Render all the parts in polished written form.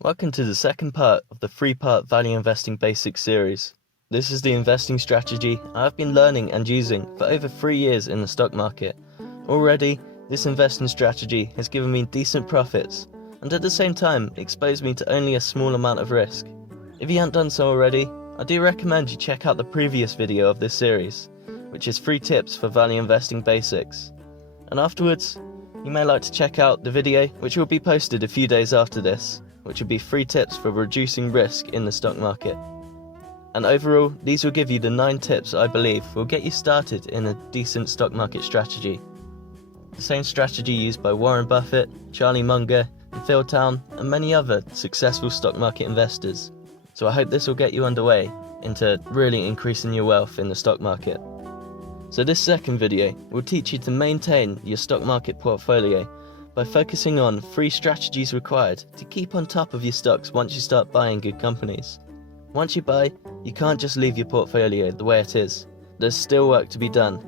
Welcome to the second part of the 3-part Value Investing Basics series. This is the investing strategy I've been learning and using for over 3 years in the stock market. Already, this investing strategy has given me decent profits and at the same time exposed me to only a small amount of risk. If you haven't done so already, I do recommend you check out the previous video of this series, which is 3 tips for value investing basics. And afterwards, you may like to check out the video which will be posted a few days after this, which will be 3 tips for reducing risk in the stock market. And overall, these will give you the 9 tips I believe will get you started in a decent stock market strategy. The same strategy used by Warren Buffett, Charlie Munger, and Phil Town, and many other successful stock market investors. So I hope this will get you underway into really increasing your wealth in the stock market. So this second video will teach you to maintain your stock market portfolio by focusing on 3 strategies required to keep on top of your stocks once you start buying good companies. Once you buy, you can't just leave your portfolio the way it is. There's still work to be done.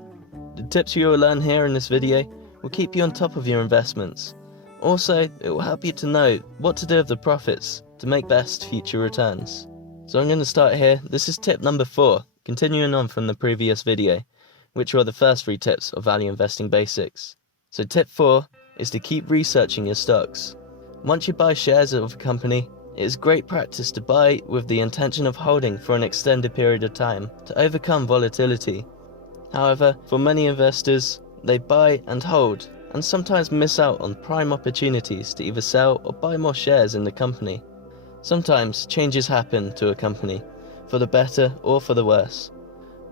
The tips you will learn here in this video will keep you on top of your investments. Also, it will help you to know what to do with the profits to make best future returns. So I'm going to start here. This is tip number 4, continuing on from the previous video, which were the first 3 tips of value investing basics. So tip 4 is to keep researching your stocks. Once you buy shares of a company, it is great practice to buy with the intention of holding for an extended period of time to overcome volatility. However, for many investors, they buy and hold and sometimes miss out on prime opportunities to either sell or buy more shares in the company. Sometimes changes happen to a company, for the better or for the worse.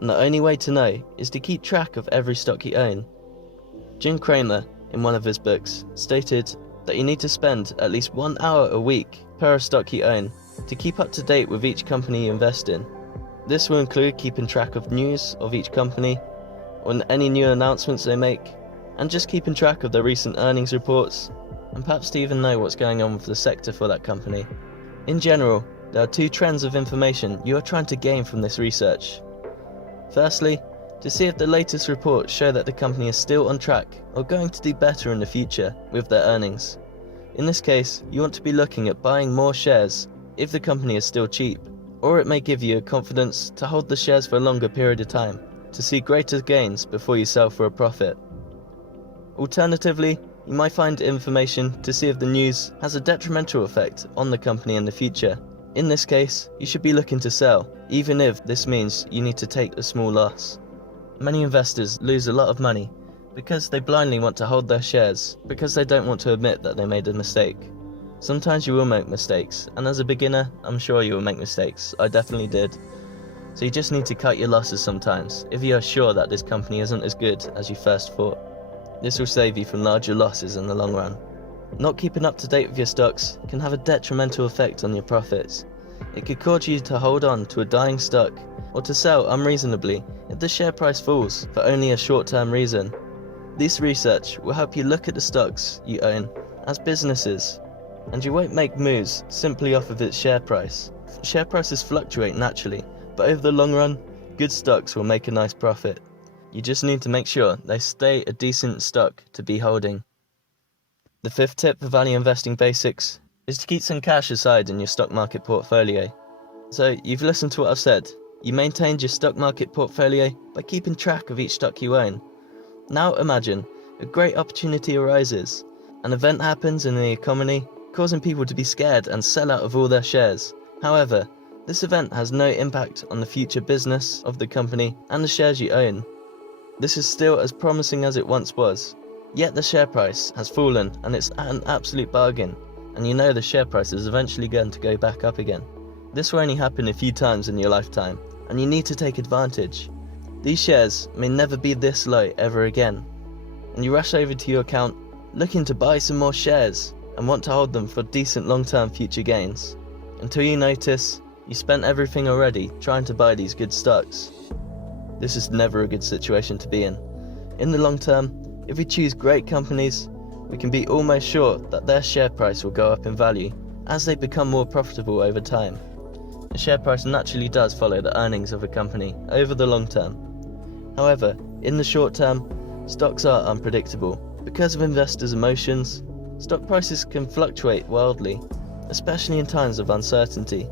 And the only way to know is to keep track of every stock you own. Jim Cramer, in one of his books, stated that you need to spend at least 1 hour a week per stock you own to keep up to date with each company you invest in. This will include keeping track of news of each company, on any new announcements they make, and just keeping track of their recent earnings reports, and perhaps to even know what's going on with the sector for that company. In general, there are 2 trends of information you are trying to gain from this research. Firstly, to see if the latest reports show that the company is still on track or going to do better in the future with their earnings. In this case, you want to be looking at buying more shares if the company is still cheap, or it may give you a confidence to hold the shares for a longer period of time to see greater gains before you sell for a profit. Alternatively, you might find information to see if the news has a detrimental effect on the company in the future. In this case, you should be looking to sell, even if this means you need to take a small loss. Many investors lose a lot of money because they blindly want to hold their shares because they don't want to admit that they made a mistake. Sometimes you will make mistakes, and as a beginner, I'm sure you will make mistakes. I definitely did. So you just need to cut your losses sometimes if you are sure that this company isn't as good as you first thought. This will save you from larger losses in the long run. Not keeping up to date with your stocks can have a detrimental effect on your profits. It could cause you to hold on to a dying stock or to sell unreasonably if the share price falls for only a short-term reason. This research will help you look at the stocks you own as businesses, and you won't make moves simply off of its share price. Share prices fluctuate naturally, but over the long run, good stocks will make a nice profit. You just need to make sure they stay a decent stock to be holding. The 5th tip for value investing basics is to keep some cash aside in your stock market portfolio. So you've listened to what I've said. You maintained your stock market portfolio by keeping track of each stock you own. Now imagine a great opportunity arises. An event happens in the economy, causing people to be scared and sell out of all their shares. However, this event has no impact on the future business of the company and the shares you own. This is still as promising as it once was. Yet the share price has fallen and it's an absolute bargain, and you know the share price is eventually going to go back up again. This will only happen a few times in your lifetime, and you need to take advantage. These shares may never be this low ever again, and you rush over to your account looking to buy some more shares and want to hold them for decent long-term future gains, until you notice you spent everything already trying to buy these good stocks. This is never a good situation to be in. In the long term, if we choose great companies, we can be almost sure that their share price will go up in value as they become more profitable over time. The share price naturally does follow the earnings of a company over the long term. However, in the short term, stocks are unpredictable. Because of investors' emotions, stock prices can fluctuate wildly. especially in times of uncertainty.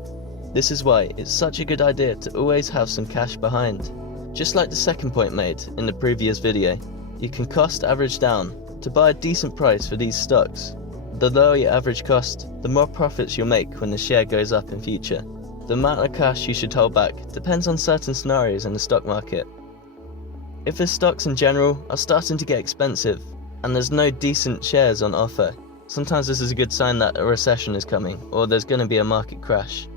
This is why it's such a good idea to always have some cash behind. Just like the second point made in the previous video, you can cost average down to buy a decent price for these stocks. The lower your average cost, the more profits you'll make when the share goes up in future. The amount of cash you should hold back depends on certain scenarios in the stock market. If the stocks in general are starting to get expensive and there's no decent shares on offer, sometimes this is a good sign that a recession is coming or there's going to be a market crash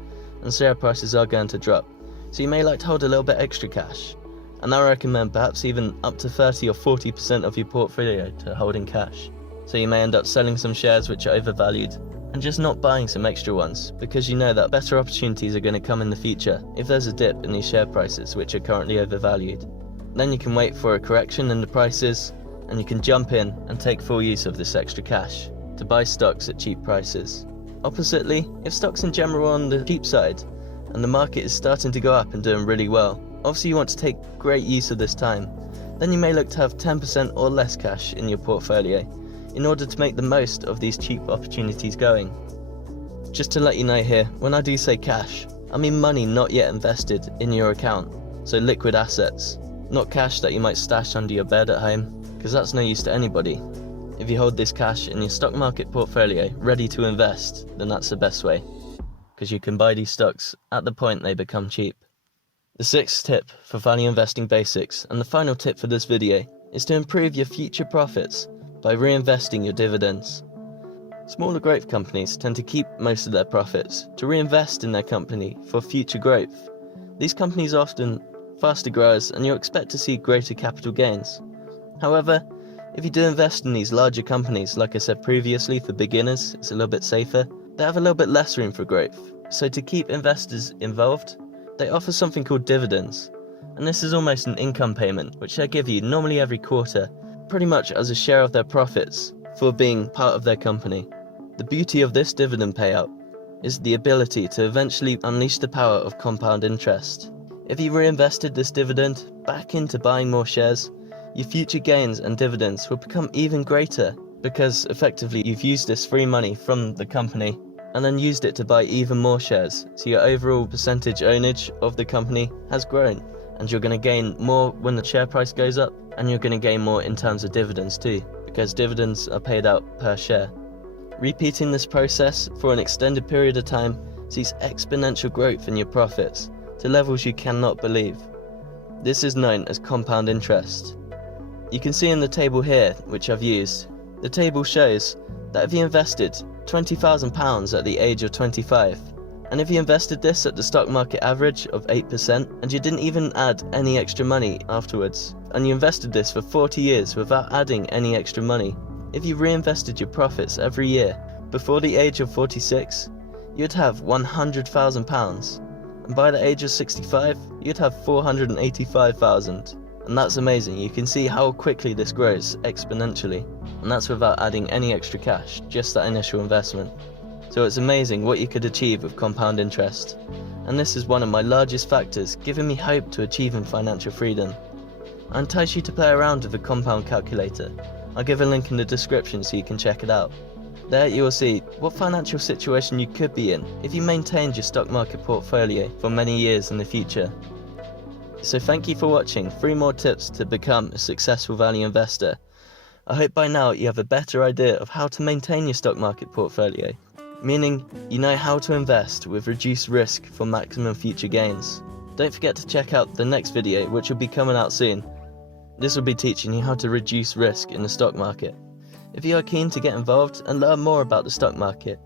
and share prices are going to drop. So you may like to hold a little bit extra cash, and I recommend perhaps even up to 30 or 40% of your portfolio to hold in cash. So you may end up selling some shares which are overvalued and just not buying some extra ones, because you know that better opportunities are going to come in the future if there's a dip in these share prices which are currently overvalued. Then you can wait for a correction in the prices and you can jump in and take full use of this extra cash to buy stocks at cheap prices. Oppositely, if stocks in general are on the cheap side and the market is starting to go up and doing really well, obviously you want to take great use of this time. Then you may look to have 10% or less cash in your portfolio in order to make the most of these cheap opportunities going. Just to let you know here, when I do say cash, I mean money not yet invested in your account, so liquid assets, not cash that you might stash under your bed at home, because that's no use to anybody. If you hold this cash in your stock market portfolio ready to invest, then that's the best way, because you can buy these stocks at the point they become cheap. The sixth tip for value investing basics, and the final tip for this video, is to improve your future profits by reinvesting your dividends. Smaller growth companies tend to keep most of their profits to reinvest in their company for future growth. These companies are often faster growers and you'll expect to see greater capital gains. However, if you do invest in these larger companies, like I said previously, for beginners, it's a little bit safer. They have a little bit less room for growth. So to keep investors involved, they offer something called dividends. And this is almost an income payment, which they give you normally every quarter, pretty much as a share of their profits for being part of their company. The beauty of this dividend payout is the ability to eventually unleash the power of compound interest. If you reinvested this dividend back into buying more shares, your future gains and dividends will become even greater, because effectively you've used this free money from the company and then used it to buy even more shares, so your overall percentage ownage of the company has grown, and you're going to gain more when the share price goes up, and you're going to gain more in terms of dividends too, because dividends are paid out per share. Repeating this process for an extended period of time sees exponential growth in your profits to levels you cannot believe. This is known as compound interest. You can see in the table here, which I've used, the table shows that if you invested £20,000 at the age of 25, and if you invested this at the stock market average of 8%, and you didn't even add any extra money afterwards, and you invested this for 40 years without adding any extra money, if you reinvested your profits every year before the age of 46, you'd have £100,000, and by the age of 65, you'd have £485,000. And that's amazing. You can see how quickly this grows exponentially, and that's without adding any extra cash, just that initial investment. So it's amazing what you could achieve with compound interest, and this is one of my largest factors giving me hope to achieving financial freedom. I entice you to play around with the compound calculator. I'll give a link in the description so you can check it out. There you will see what financial situation you could be in if you maintained your stock market portfolio for many years in the future. So thank you for watching 3 more tips to become a successful value investor. I hope by now you have a better idea of how to maintain your stock market portfolio, meaning you know how to invest with reduced risk for maximum future gains. Don't forget to check out the next video, which will be coming out soon. This will be teaching you how to reduce risk in the stock market. If you are keen to get involved and learn more about the stock market,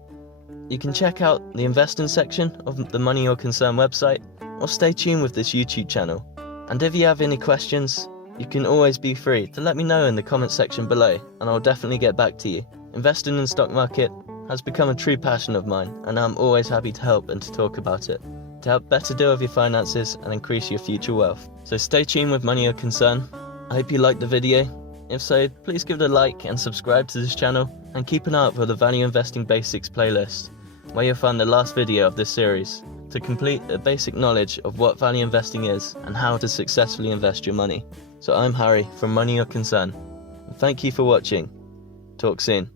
you can check out the investing section of the Money Your Concern website, or stay tuned with this YouTube channel. And if you have any questions, you can always be free to let me know in the comment section below, and I'll definitely get back to you. Investing in the stock market has become a true passion of mine, and I'm always happy to help and to talk about it, to help better deal with your finances and increase your future wealth. So stay tuned with Money Your Concern. I hope you liked the video. If so, please give it a like and subscribe to this channel, and keep an eye out for the Value Investing Basics playlist, where you'll find the last video of this series, to complete a basic knowledge of what value investing is and how to successfully invest your money. So I'm Harry from Money Your Concern, and thank you for watching. Talk soon.